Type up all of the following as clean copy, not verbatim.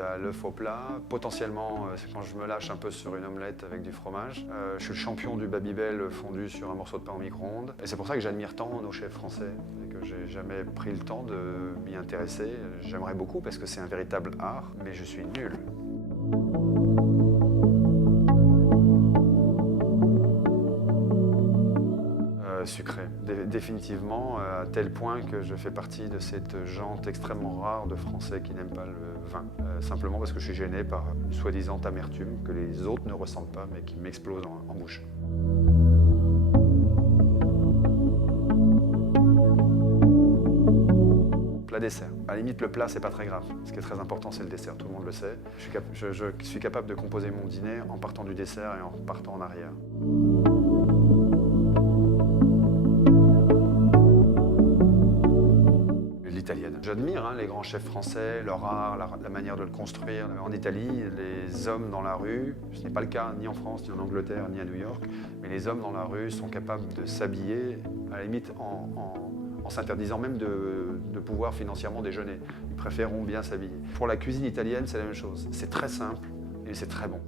à l'œuf au plat. Potentiellement, c'est quand je me lâche un peu sur une omelette avec du fromage. Je suis le champion du Babybel fondu sur un morceau de pain au micro-ondes. Et c'est pour ça que j'admire tant nos chefs français et que j'ai jamais pris le temps de m'y intéresser. J'aimerais beaucoup parce que c'est un véritable art, mais je suis nul. Sucré, définitivement, à tel point que je fais partie de cette gente extrêmement rare de Français qui n'aiment pas le vin, simplement parce que je suis gêné par une soi-disant amertume que les autres ne ressentent pas mais qui m'explose en bouche. Plat dessert. À la limite, le plat, c'est pas très grave. Ce qui est très important, c'est le dessert, tout le monde le sait. Je suis capable de composer mon dîner en partant du dessert et en partant en arrière. J'admire les grands chefs français, leur art, la manière de le construire. En Italie, les hommes dans la rue, ce n'est pas le cas ni en France, ni en Angleterre, ni à New York, mais les hommes dans la rue sont capables de s'habiller, à la limite en s'interdisant même de pouvoir financièrement déjeuner. Ils préféreront bien s'habiller. Pour la cuisine italienne, c'est la même chose. C'est très simple et c'est très bon.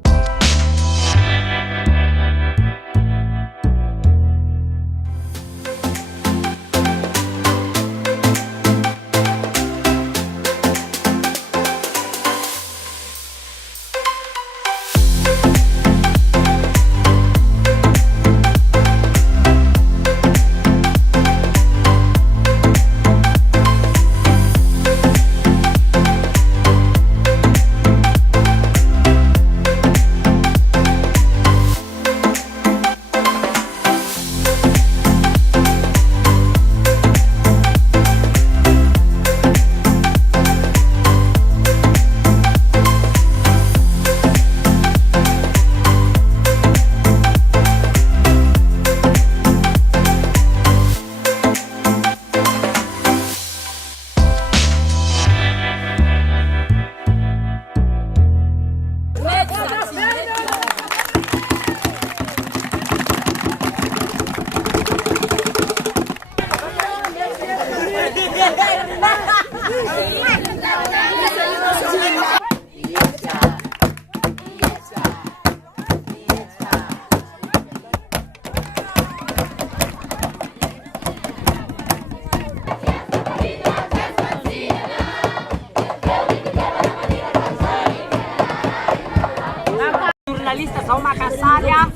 Jurnalista sa uma kasarya.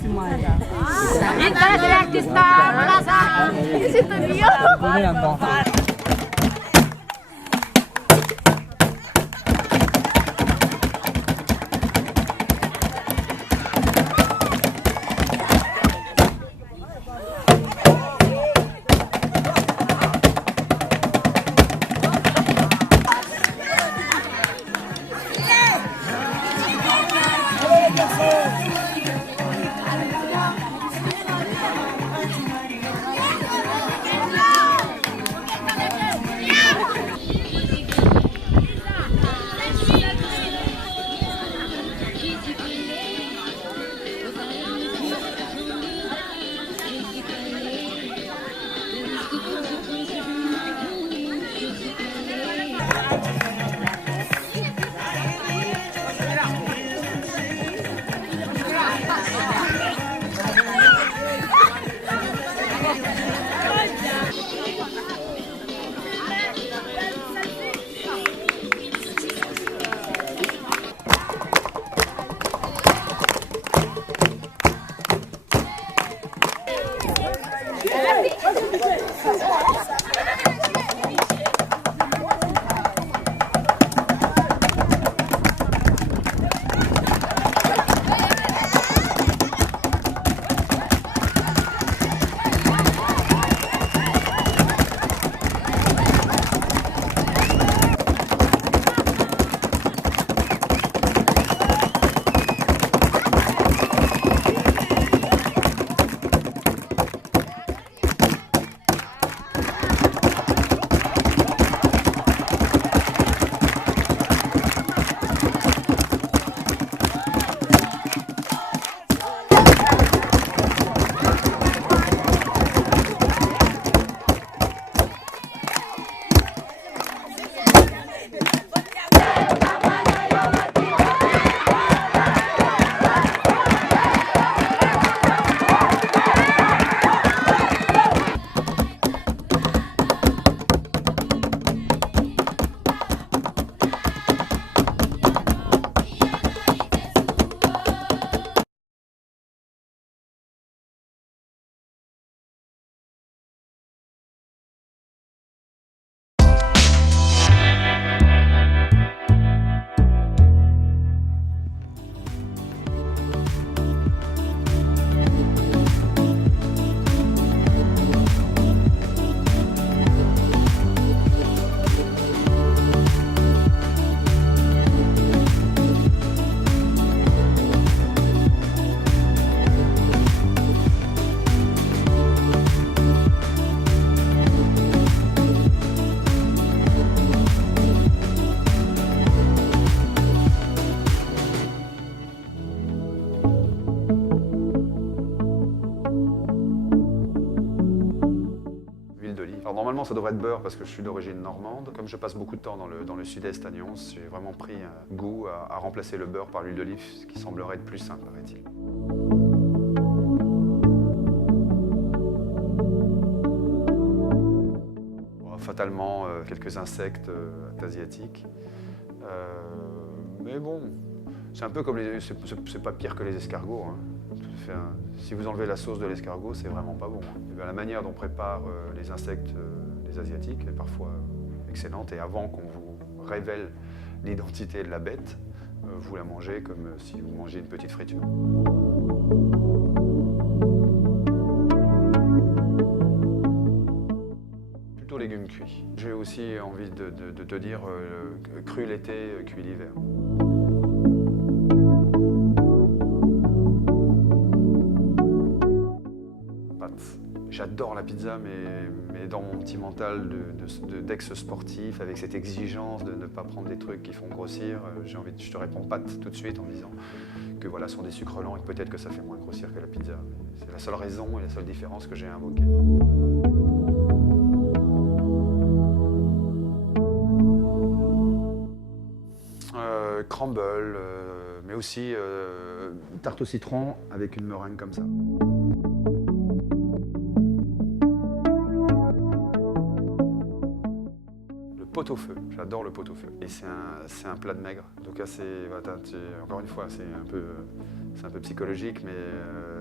Internet artista Plaza. Situ dia. normalement ça devrait être beurre parce que je suis d'origine normande. Comme je passe beaucoup de temps dans le sud-est à Nyons, j'ai vraiment pris goût à remplacer le beurre par l'huile d'olive, ce qui semblerait être plus simple, paraît-il. Fatalement, quelques insectes asiatiques. Mais bon, c'est un peu comme c'est pas pire que les escargots. Hein. Si vous enlevez la sauce de l'escargot, c'est vraiment pas bon. Hein. Et bien, la manière dont on prépare les insectes les asiatiques est parfois excellente. Et avant qu'on vous révèle l'identité de la bête, vous la mangez comme si vous mangez une petite friture. Plutôt légumes cuits. J'ai aussi envie de te dire cru l'été, cuit l'hiver. J'adore la pizza, mais dans mon petit mental d'ex-sportif, avec cette exigence de ne pas prendre des trucs qui font grossir, je te réponds pâtes tout de suite en disant que voilà, ce sont des sucres lents et peut-être que ça fait moins grossir que la pizza. C'est la seule raison et la seule différence que j'ai invoquée. Crumble, mais aussi tarte au citron avec une meringue comme ça. Pot-au-feu, j'adore le pot-au-feu. Et c'est un plat de maigre. En tout cas, encore une fois, c'est un peu psychologique, mais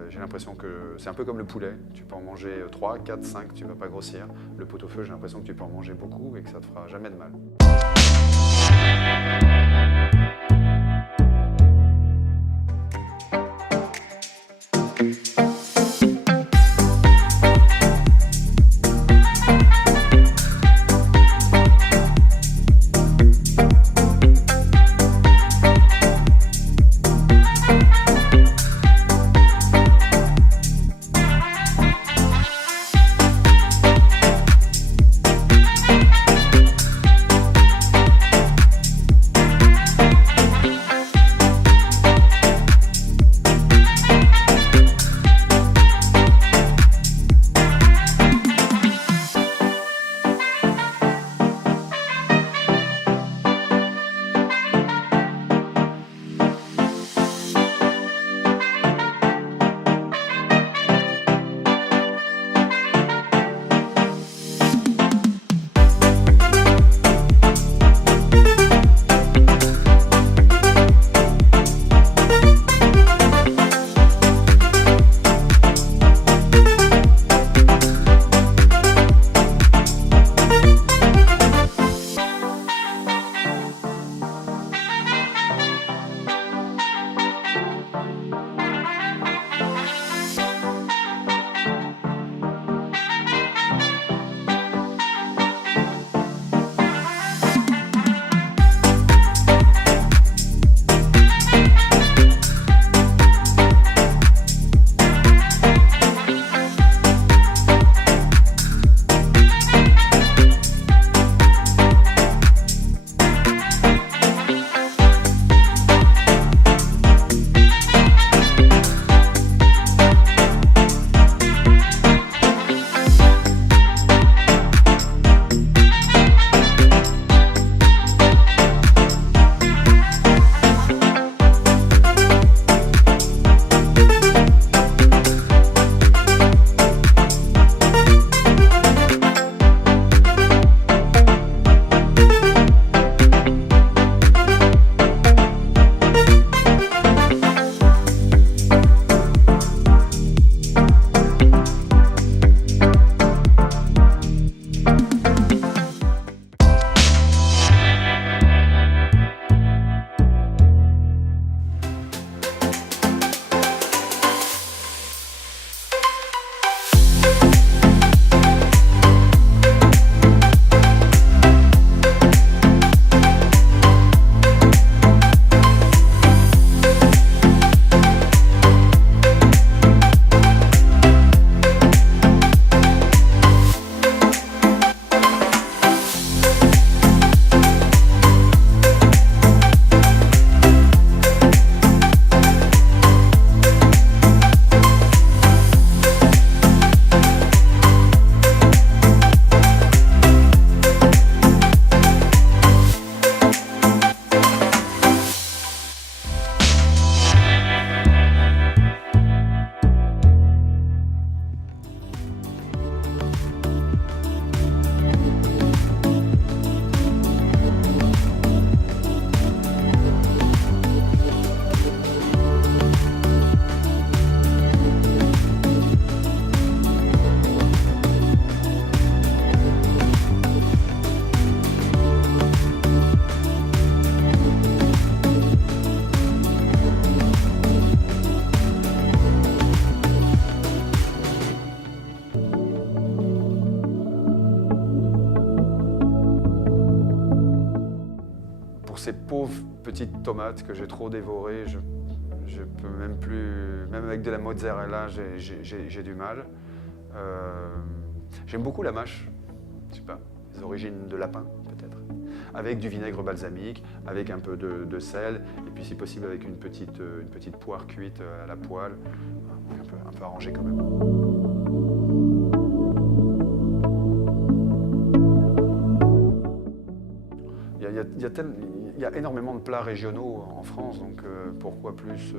j'ai l'impression que c'est un peu comme le poulet. Tu peux en manger 3, 4, 5, tu ne vas pas grossir. Le pot-au-feu, j'ai l'impression que tu peux en manger beaucoup et que ça ne te fera jamais de mal. ces pauvres petites tomates que j'ai trop dévorées, je peux même plus, même avec de la mozzarella, j'ai du mal. J'aime beaucoup la mâche, je sais pas, les origines de lapin peut-être, avec du vinaigre balsamique, avec un peu de sel, et puis si possible avec une petite poire cuite à la poêle, un peu arrangée quand même. Il y a énormément de plats régionaux en France, donc pourquoi plus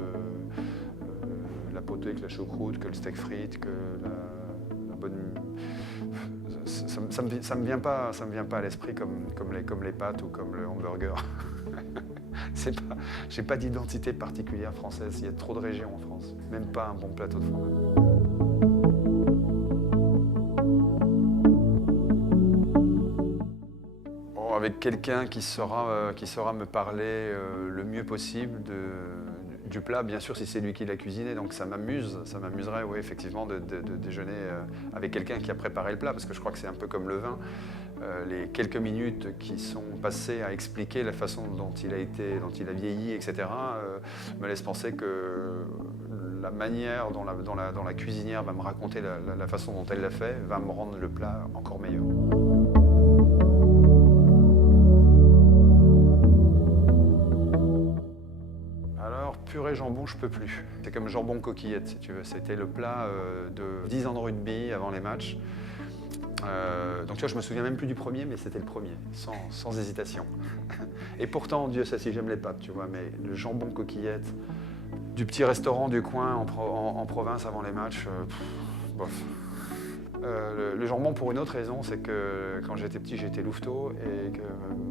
la potée que la choucroute, que le steak frites, que la bonne... Ça me vient pas à l'esprit comme les pâtes ou comme le hamburger. J'ai pas d'identité particulière française, il y a trop de régions en France, même pas un bon plateau de fromage. Avec quelqu'un qui saura me parler le mieux possible du plat, bien sûr si c'est lui qui l'a cuisiné, donc ça m'amuserait oui, effectivement de déjeuner avec quelqu'un qui a préparé le plat, parce que je crois que c'est un peu comme le vin, les quelques minutes qui sont passées à expliquer la façon dont il a vieilli, etc., me laissent penser que la manière dont la cuisinière va me raconter la façon dont elle l'a fait va me rendre le plat encore meilleur. Purée jambon, je peux plus. C'est comme jambon coquillette, si tu veux. C'était le plat de 10 ans de rugby avant les matchs. Donc tu vois, je me souviens même plus du premier, mais c'était le premier, sans hésitation. Et pourtant, Dieu sait si j'aime les pâtes, tu vois, mais le jambon coquillette du petit restaurant du coin en province avant les matchs, bof. Le jambon, pour une autre raison, c'est que quand j'étais petit, j'étais louveteau et que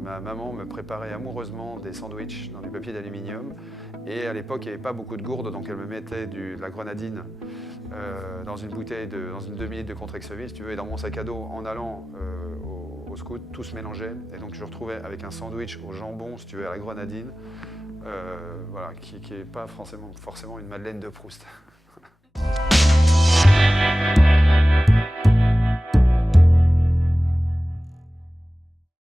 ma maman me préparait amoureusement des sandwichs dans du papier d'aluminium. Et à l'époque, il n'y avait pas beaucoup de gourdes, donc elle me mettait de la grenadine dans une bouteille, dans une demi-litre de Contrexeville, si tu veux, et dans mon sac à dos, en allant au scout, tout se mélangeait. Et donc je me retrouvais avec un sandwich au jambon, si tu veux, à la grenadine, voilà, qui n'est pas forcément une Madeleine de Proust.